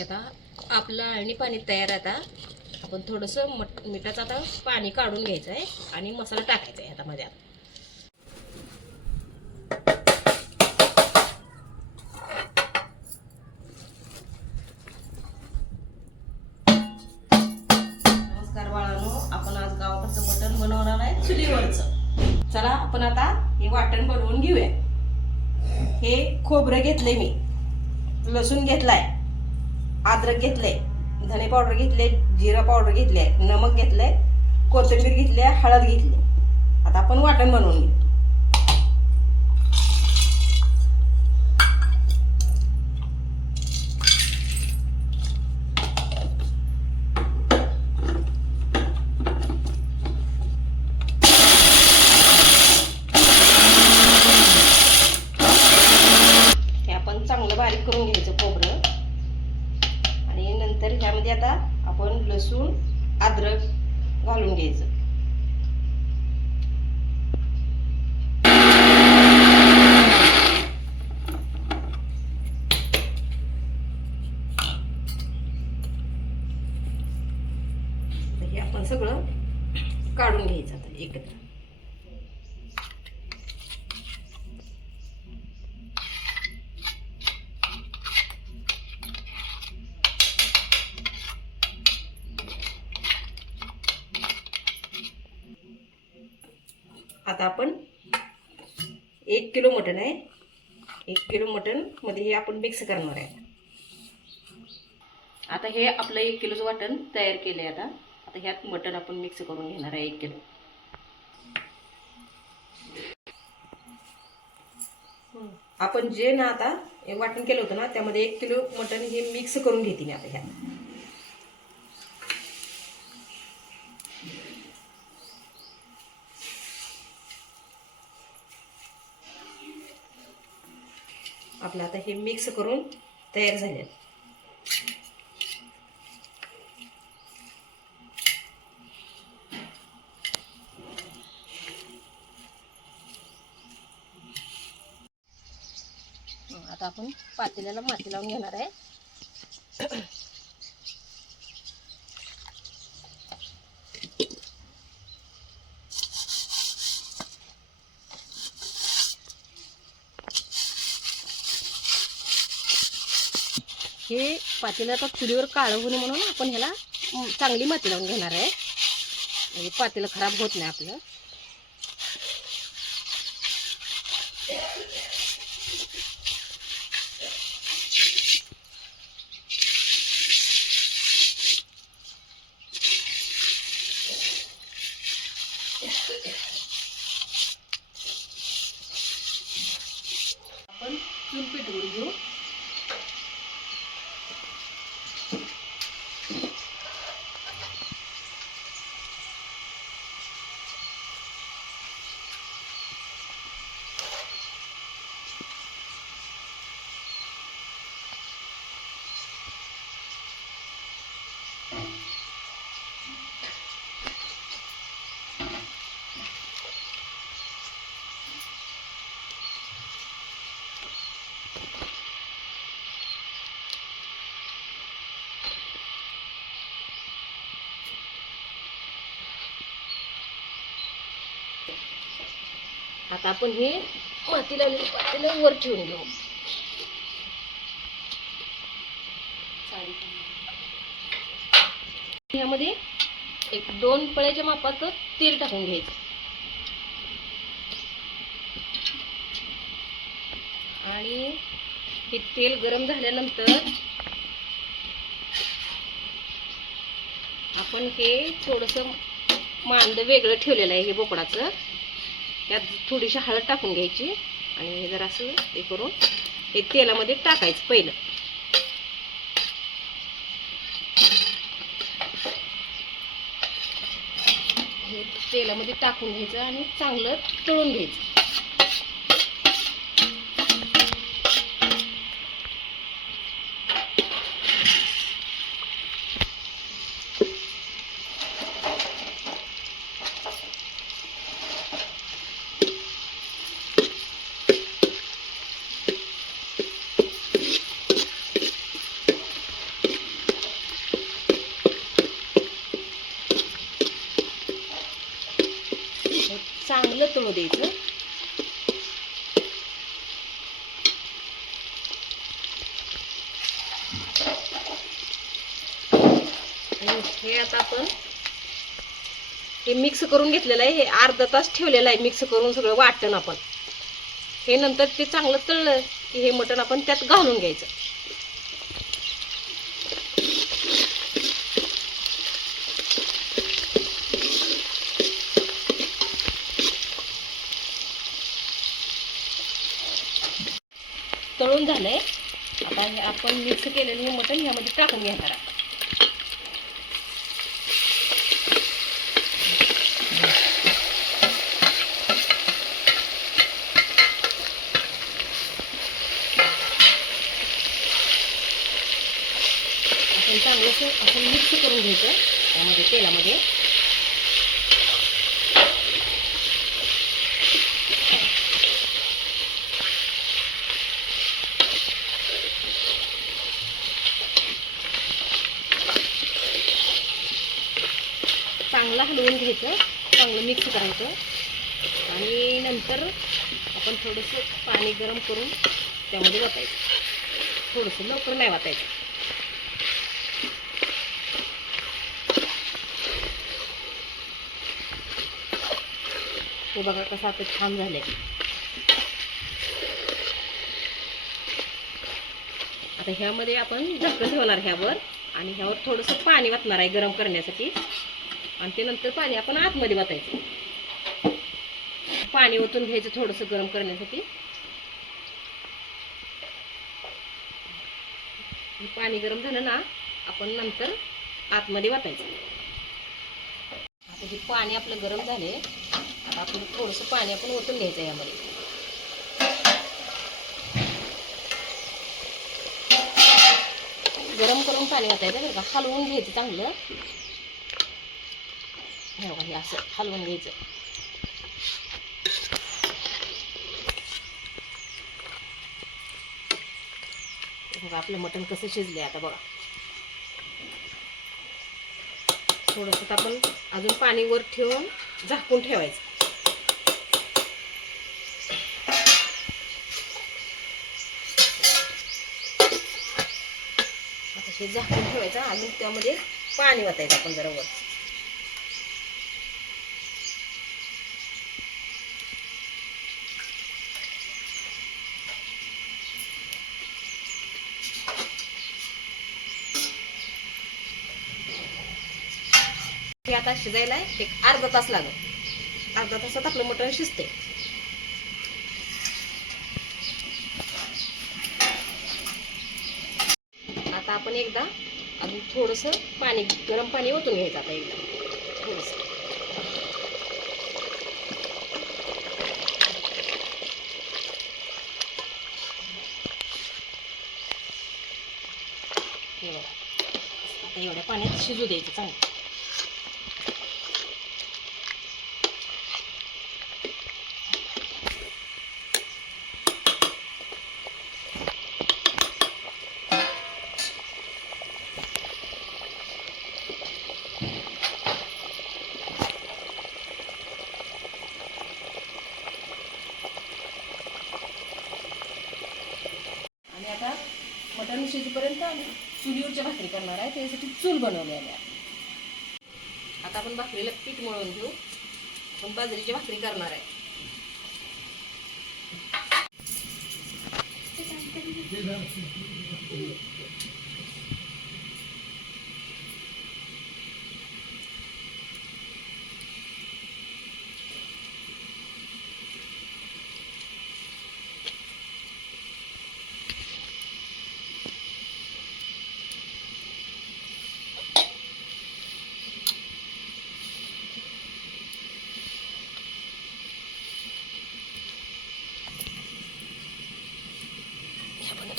हे आता आपलं आळणी पाणी तयार आहे आता. आपण थोडंसं मट मिठाचं आता पाणी काढून घ्यायचं आहे आणि मसाला टाकायचा आहे आता मध्ये नमस्कार बाळांनो आपण आज गावाकडचं मटण बनवणार आहे चुलीवरचं. चला आपण आता हे वाटण बनवून घेऊया. हे खोबरं घेतलंय मी. लसूण घेतलाय. अद्रक घेतलंय धने पावडर घेतले जिरा पावडर घेतले नमक घेतलंय कोथिंबीर घेतली हळद घेतली. आता आपण वाटण बनवून घेऊ. हे आपण चांगलं बारीक करून घ्यायचं खोबरं आणि नंतर ह्यामध्ये आता आपण लसूण अद्रक घालून घ्यायचं तर हे आपण सगळं काढून घ्यायचं आता एकत्र आता आपण एक किलो मटण आहे. एक किलो मटणमध्ये हे आपण मिक्स करणार आहे. आता हे आपलं एक किलोचं वाटण तयार केलं आहे आता. आता ह्यात मटण आपण मिक्स करून घेणार आहे एक किलो. आपण जे ना आता हे वाटण केलं होतं ना त्यामध्ये एक किलो मटण हे मिक्स करून घेते मी आता ह्यात. आपलं आता हे मिक्स करून तयार झाले. आता आपण पातेल्याला माती लावून घेणार आहे. हे पातेलं आता चुलीवर काळं होणे म्हणून आपण ह्याला चांगली माती लावून घेणार आहे. म्हणजे पातेलं खराब होत नाही आपलं. आपण चूल पेटवून घेऊ. आता आपण हे मातीला पातेला वर ठेवून घेऊ. यामध्ये एक दोन पळ्याच्या मापाचं तेल टाकून घ्यायचं. आणि हे तेल गरम झाल्यानंतर आपण हे थोडंसं मांड वेगळं ठेवलेलं आहे हे बोकडाचं. यात थोडीशी हळद टाकून घ्यायची आणि हे जर असं हे करून हे तेलामध्ये टाकायचं पहिलं. हे तेलामध्ये टाकून घ्यायचं आणि चांगलं तळून घ्यायचं. द्यायचं. आणि हे आता आपण हे मिक्स करून घेतलेलं आहे. हे अर्धा तास ठेवलेलं आहे मिक्स करून सगळं वाटण आपण. हे नंतर ते चांगलं तळलं की हे मटण आपण त्यात घालून घ्यायचं तळून झालंय आता हे आपण मिक्स केलेलं हे मटण ह्यामध्ये टाकून घेणार आहे. आपण चांगलं आपण मिक्स करून घ्यायचं त्यामध्ये तेलामध्ये चांगलं हलवून घ्यायचं चांगलं मिक्स करायचं आणि नंतर आपण थोडंसं पाणी गरम करून त्यामध्ये वाटायचं थोडंसं लवकर नाही वाटायचं हे बघा कसं आता छान झालंय. आता ह्यामध्ये आपण झाकण ठेवणार ह्यावर आणि ह्यावर थोडंसं पाणी वाटणार आहे गरम करण्यासाठी. आणि ते नंतर पाणी आपण आतमध्ये वाचायचं पाणी ओतून घ्यायचं थोडंसं गरम करण्यासाठी. पाणी गरम झालं ना आपण नंतर आतमध्ये वाटायचं आता हे पाणी आपलं गरम झाले. आता आपण थोडंसं पाणी आपण ओतून घ्यायचं यामध्ये. गरम करून पाणी वाटायचं बरं का. हलवून घ्यायचं चांगलं. हे हे असं हलवून घ्यायचं. हे बघा आपलं मटण कसं शिजले आता बघा. थोडंसं आपण अजून पाणी वर ठेवून झाकून ठेवायचं. आता हे झाकून ठेवायचं अजून त्यामध्ये पाणी वाटायचं आपण जरा वर. हे आता शिजायला एक अर्धा तास लागेल. अर्धा तासात आपलं मटण शिजते आता आपण एकदा अजून थोडस पाणी गरम पाणी ओतून घ्यायचं आता एकदा. थोडस. हे बघा. आता एवढ्या पाण्यात शिजू द्यायचं चांगलं आणि आता मटण शिजेपर्यंत आम्ही चुलीवरच्या भाकरी करणार आहे त्यासाठी चूल बनवलेल्या आहे आता आपण भाकरीला पीठ मळून घेऊ. आपण बाजरीची भाकरी करणार आहे.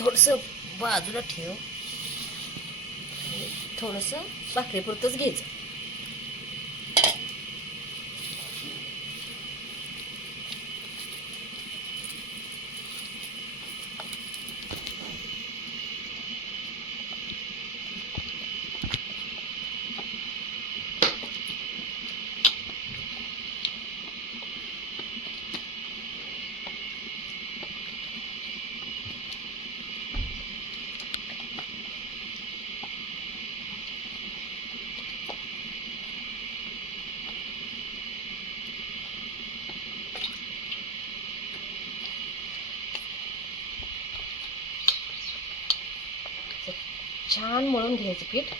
थोडंसं बाजूला ठेव. थोडंसं भाकरीपुरतंच घ्यायचं छान मळून घ्यायचं पीठ.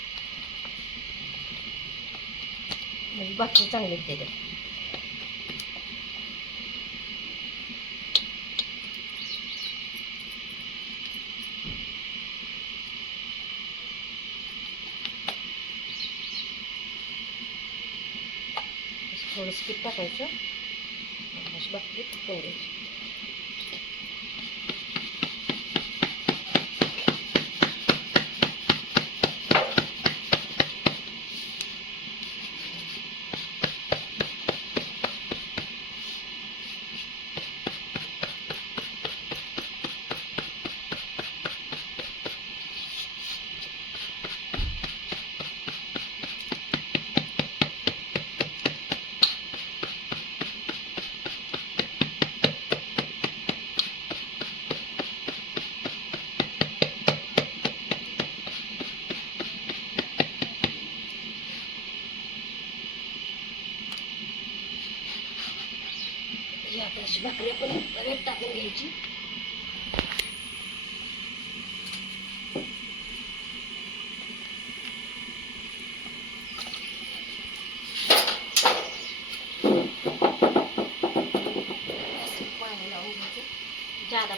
म्हणजे बाकी चांगले त्याच्यात थोडंसं पीठ टाकायचं. बाकी टाकून घ्यायचं.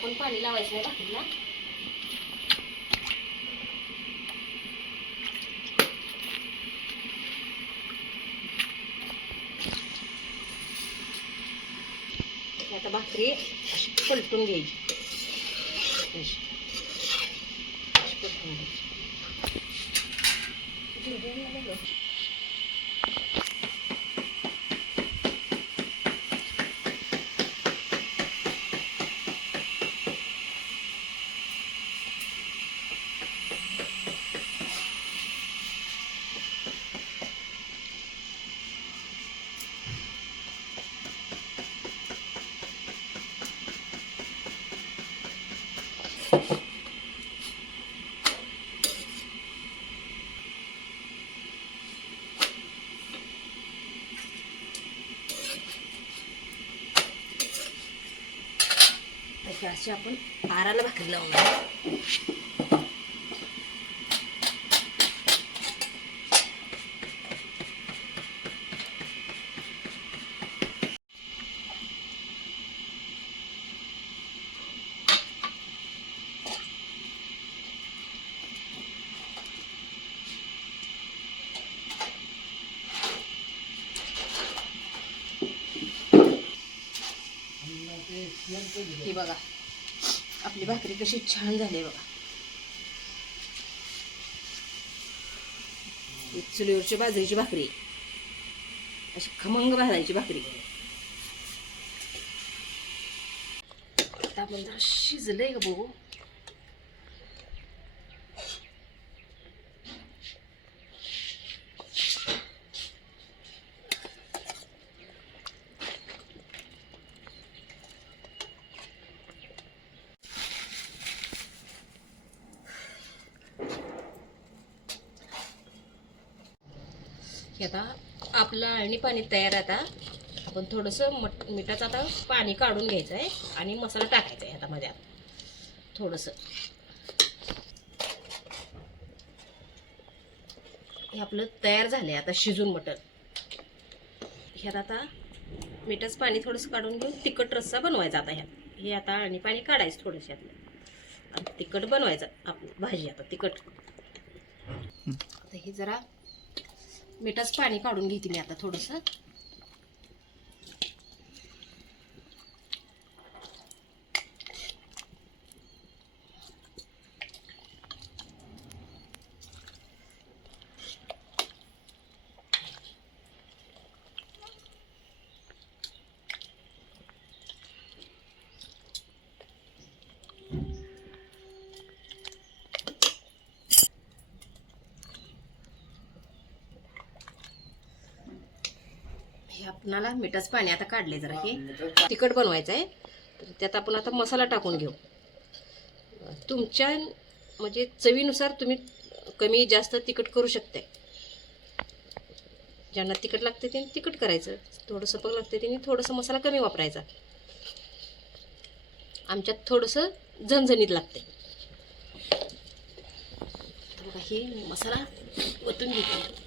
आपण पण पाणी लावायचं नाही भाकरीला आता भाकरी पलटून घ्यायची अशी अशी पलटून घ्यायची तर अशी आपण आराला भाकरी लावणार ही बघा आपली भाकरी कशी छान झाली बघा. चुलीवरची बाजरीची भाकरी. अशी खमंग भाजायची भाकरी. आता आपण जरा शिजलंय का बघू. हे आता आपलं अळणी पाणी तयार आहे आता. आपण थोडंसं मट मिठाचं आता पाणी काढून घ्यायचं आहे आणि मसाला टाकायचा आहे आता मध्ये थोडंसं. हे आपलं तयार झालं आहे आता शिजून मटण. ह्यात आता मिठाचं पाणी थोडंसं काढून घेऊन तिखट रस्सा बनवायचा आता ह्यात. हे आता आणि पाणी काढायचं थोडंसं ह्यातलं. आणि तिखट बनवायचं आपली भाजी आता तिखट. आता हे जरा मिठाचं पाणी काढून घेते मी आता थोडंसं. हे आपणाला मिठाचं पाणी आता काढले जरा हे. तिखट बनवायचं आहे तर त्यात आपण आता मसाला टाकून घेऊ. तुमच्या म्हणजे चवीनुसार तुम्ही कमी जास्त तिखट करू शकता ज्यांना तिखट लागते त्यांनी तिखट करायचं. थोडं सपक लागते त्यांनी थोडंसं मसाला कमी वापरायचा. आमच्यात थोडंसं झणझणीत लागते बघा हे मसाला ओतून घेते.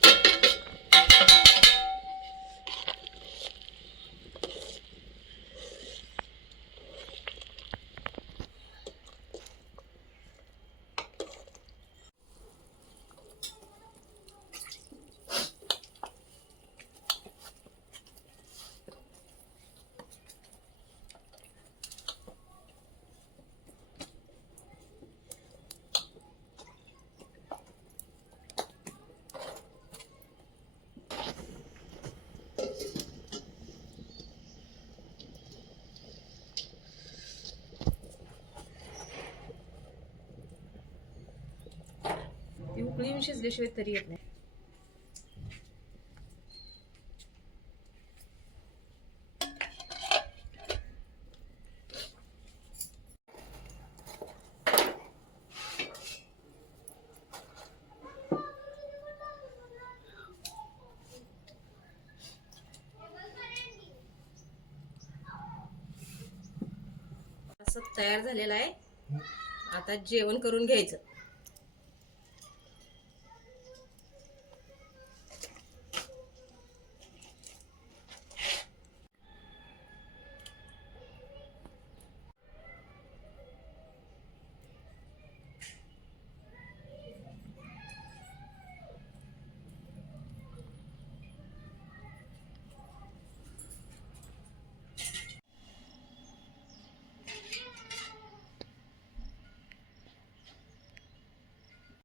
ती उकळी येऊन शिजल्याशिवाय तरी येत नाही. असं तयार झालेलं आहे. आता जेवण करून घ्यायचं.